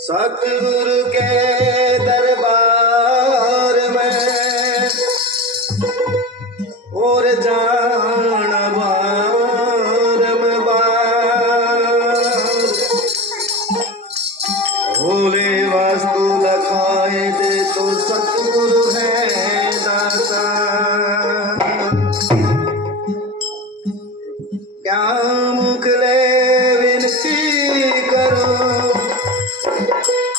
सतगुरु के दरबार में और जान बार में बार भोले वास्तु लखाए दे तो सतगुरु है दाता। क्या मुख ले विनती करो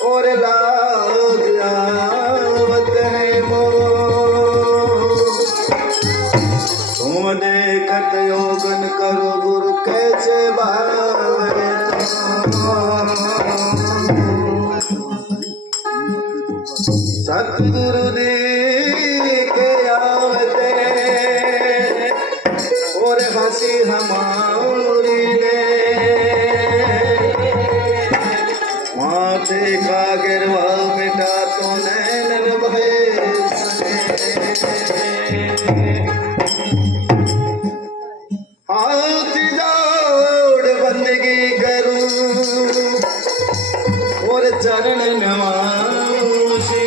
और लाज आवत है मोर। तुम देखत योगन करो गुरु कैसे बावे सतगुरु दी के आवते और हंसी हमारी ने माथे का गिरवा मिटा तो नैन भय हाथ जोड़ बंदगी करूं और चरण नवासी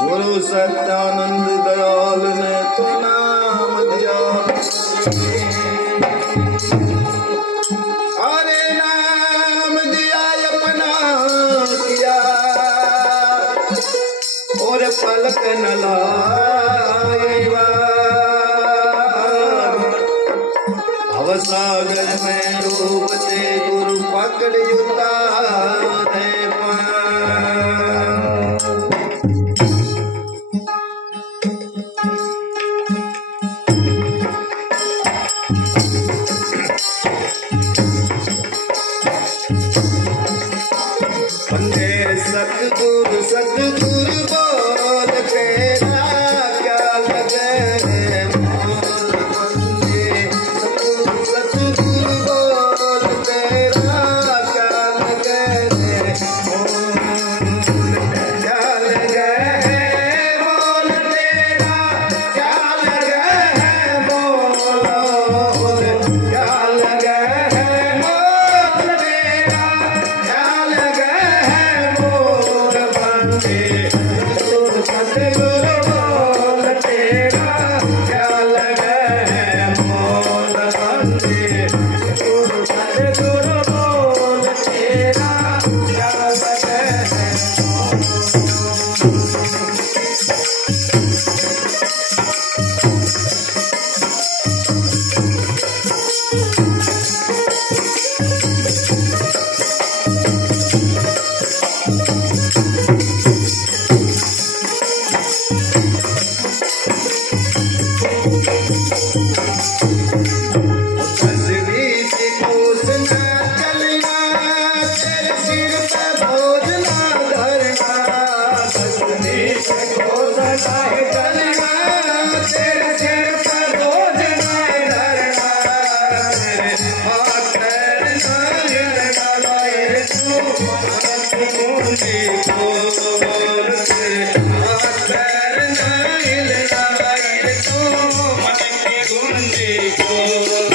गुरु सत्यानंद दयाल ने तो नाम दिया। अरे नाम दिया अपना किया और पलक न लाएगा। भवसागर में डूबते गुरु पकड़ उतारे बंदे सतगुरु सतगुरु बोल तेरा क्या लगे मोर। बंदे सतगुरु बोल तेरा क्या लगे मोर। क्या लगे बोल तेरा क्या लगे बोल। क्या लगे बोल तेरा क्या लगे मोर। बंदे सतगुरु बोल तेरा क्या लगे मोर। बंदे सतगुरु बोल तेरा क्या लगे। तस्वीर कोस ना चलना तेरे सिर पे बोझ ना धरना। तस्वीर कोस ना चलना तेरे सिर पे बोझ ना धरना। तेरे हाथ पैर ना हिलना लाए तू मुझे बोल। तेरे हाथ पैर ना हिलना लाए तू मुझे बोल।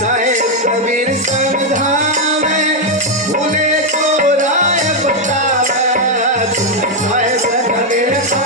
साहेब कबीर